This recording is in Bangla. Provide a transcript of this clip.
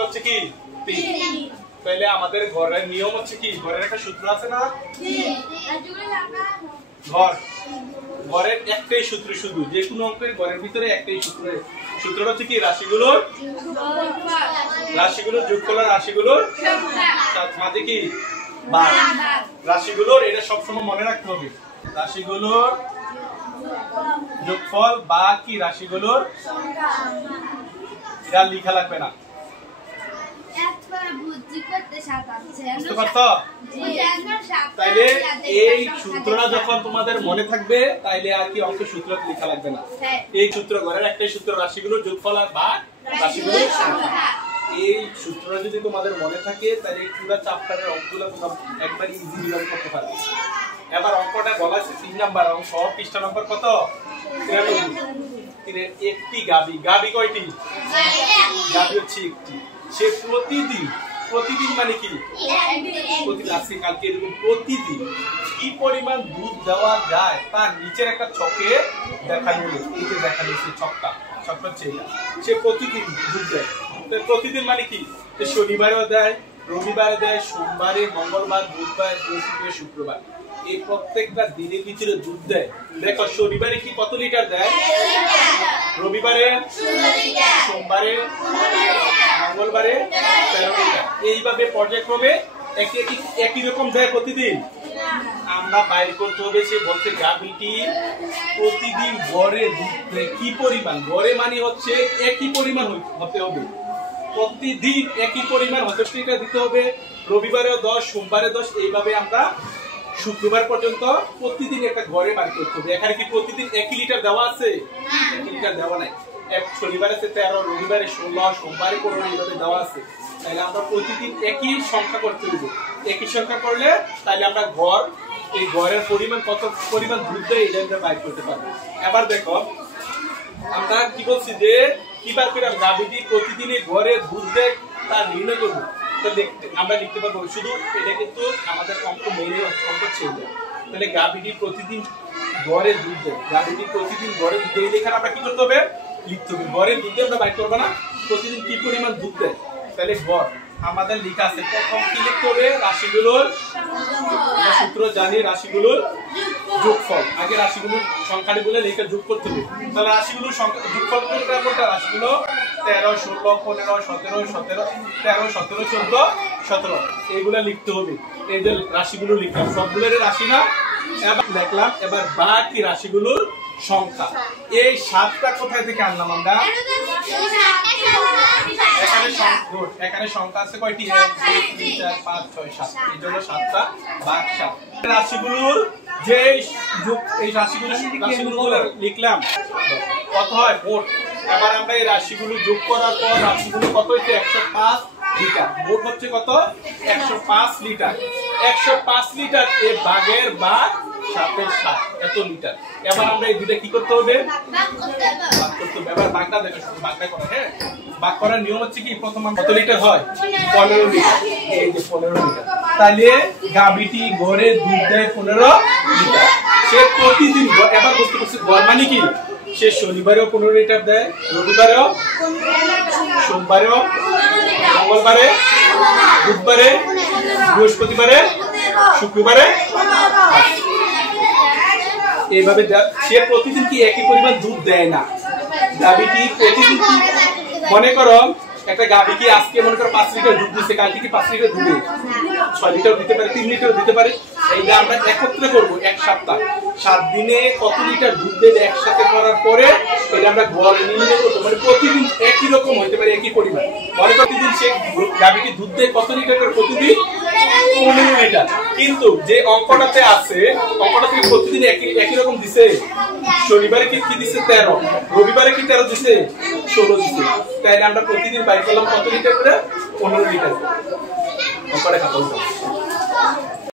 হচ্ছে কি 3 তাহলে আমাদের ঘরের নিয়ম হচ্ছে কি ঘরের একটা সূত্র আছে না ঘরের একটাই সূত্র শুধু যে কোনো অঙ্কের ঘরের ভিতরে একটাই সূত্র সূত্রটা হচ্ছে কি রাশিগুলোর যোগফল আর রাশিগুলোর মাঝে কি ভাগ রাশিগুলোর এটা সবসময় মনে রাখতে হবে রাশিগুলোর যোগফল বা কি রাশিগুলোর এটা লেখা লাগবে না তাইলে এই সূত্রটা যখন তোমাদের মনে থাকবে তাইলে আর কি অঙ্কের সূত্র লেখা লাগবে না এই সূত্র ঘরের একটাই সূত্র রাশিগুলোর যোগফল আর ভাগ রাশিগুলোর সংখ্যা এই সূত্রটা যদি তোমাদের মনে থাকে তাহলে এই পুরো চ্যাপ্টারের অঙ্কগুলো তোমরা একবার ইজিলি লার্ন করতে পারবে এবার অঙ্কটা বলা আছে 3 নাম্বার অঙ্ক পৃষ্ঠা নম্বর কত 93 একটি গাবি কয়টি গাবি হচ্ছে একটি সে প্রতিদিন মানে কি প্রতিদিন আজকে কালকে এরকম প্রতিদিন কি পরিমাণ দুধ দেওয়া যায় তার নিচের একটা ছকে দেখানো হলো এই যে দেখানো হচ্ছে ছকটা হচ্ছে এটা সে প্রতিদিন দুধ দেয় প্রতিদিন মানে কি শনিবারেও দেয় রবিবারে দেয় সোমবারে মঙ্গলবার বুধবার বৃহস্পতিবার শুক্রবার এই প্রত্যেকটা দিনের ভিতরে দুধ দেয় দেখো শনিবারে কি কত লিটার দেয় রবিবারে সোমবারে মঙ্গলবারে 13 লিটার এইভাবে পর্যায়ক্রমে একই রকম দেয় প্রতিদিন আমরা বাইর করতে হবে সে বলতে গাভীটি প্রতিদিন গড়ে দুধ দেয় কি পরিমাণ গড়ে মানে হচ্ছে একই পরিমাণ হতে হবে প্রতিদিন একই পরিমাণ হতে দিতে হবে রবিবারেও 10 সোমবারে 10 এইভাবে আমরা শুক্রবার পর্যন্ত প্রতিদিন একটা ঘরে বাড়ি করতে হবে এখানে কি প্রতিদিন 1 লিটার দেওয়া আছে 1 লিটার দেওয়া নাই এক শনিবারে 13 রবিবারে 16 সোমবারে 15 এইভাবে দেওয়া আছে তাহলে আমরা প্রতিদিন একই সংখ্যা করতে হবে একই সংখ্যা করলে তাহলে আমরা এই ঘরের পরিমাণ কত পরিমাণ দুধ দেয় এটা আমরা বাইর করতে পারবো এবার দেখো আমরা কি বলছি যে কিবার করে গাভীটি প্রতিদিন ঘরে দুধ দেয় তা নির্ণয় করব আমরা লিখতে পারবো শুধু এটা কিন্তু আমাদের অঙ্ক মেরে অঙ্ক ছিল তাহলে গাভীটি প্রতিদিন ঘরে দুধ দেয় গাভীটি প্রতিদিন ঘরে দুধ দেয় লেখা আমরা কি করতে হবে লিখতে হবে ঘরে দুধ আমরা বাইর করবো না প্রতিদিন কি পরিমাণ দুধ দেয় তাহলে ঘর আমাদের লেখা আছে প্রথম কি লিখতে হবে রাশিগুলোর সূত্র জানি রাশিগুলোর যোগফল আগে রাশিগুলোর সংখ্যাটি বলে লেখা যোগ করতে হবে তাহলে রাশিগুলোর যোগফল কোনটা রাশিগুলো 13 16 15 17 17 13 17 14 17 এইগুলা লিখতে হবে এই যে রাশিগুলো লিখলাম সবগুলোর রাশি না এবার লিখলাম এবার বাকি রাশিগুলোর সংখ্যা এই 7টা কোথায় থেকে আনলাম আমরা এখানে সংখ্যা আছে কয়টি 1 2 3 4 5 6 7 এই জন্য 7টা ভাগ 7 রাশিগুলোর যে এই রাশিগুলো লিখলাম কত হয় মোট এবার আমরা এই রাশিগুলো যোগ করার পর রাশিগুলো কত হচ্ছে 105 লিটার মোট হচ্ছে কত 105 লিটার 105 লিটার এই ভাগের ভাগ 7 এর 7 এত লিটার এবার আমরা এই দুটো কি করতে হবে ভাগ করতে হবে এবার ভাগটা দেখো ভাগটা করো হ্যাঁ ভাগ করার নিয়ম হচ্ছে কি প্রথম কত লিটার হয় 15 লিটার এই যে 15 লিটার তাহলে গাভীটি গড়ে দুধ দেয় 15 লিটার সে প্রতিদিন এবার বুঝতে পারছি গড় মানে কি সে শনিবারেও 15 লিটার দেয় রবিবারেও সোমবারেও মঙ্গলবারে বুধবারে বৃহস্পতিবারে শুক্রবারে এইভাবে সে প্রতিদিন কি একই পরিমাণ দুধ দেয় না গাভীটি প্রতিদিন কি মনে করো একটা গাভী কি আজকে মনে করো 5 লিটার দুধ দিচ্ছে কালকে কি 5 লিটার দিবে 6 লিটার দিতে পারে 3 লিটার দিতে পারে এইটা আমরা একত্রে করব এক সপ্তাহ 7 দিনে কত লিটার দুধ দেবে একসাথে করার পরে এটা আমরা গড় নির্ণয় করব মানে প্রতিদিন একই রকম হতে পারে একই পরিমাণ মানে প্রতিদিন সে গাভীটি দুধ দেয় কত লিটার করে প্রতিদিন 15 লিটার কিন্তু যে অঙ্কটাতে আছে অঙ্কটাতে প্রতিদিন একই রকম দিছে শনিবারে কি দিছে 13 রবিবারে কি 13 দিছে 16 দিছে তাইলে আমরা প্রতিদিন বাইর করলাম কত লিটার করে 15 লিটার অঙ্কটা খাতা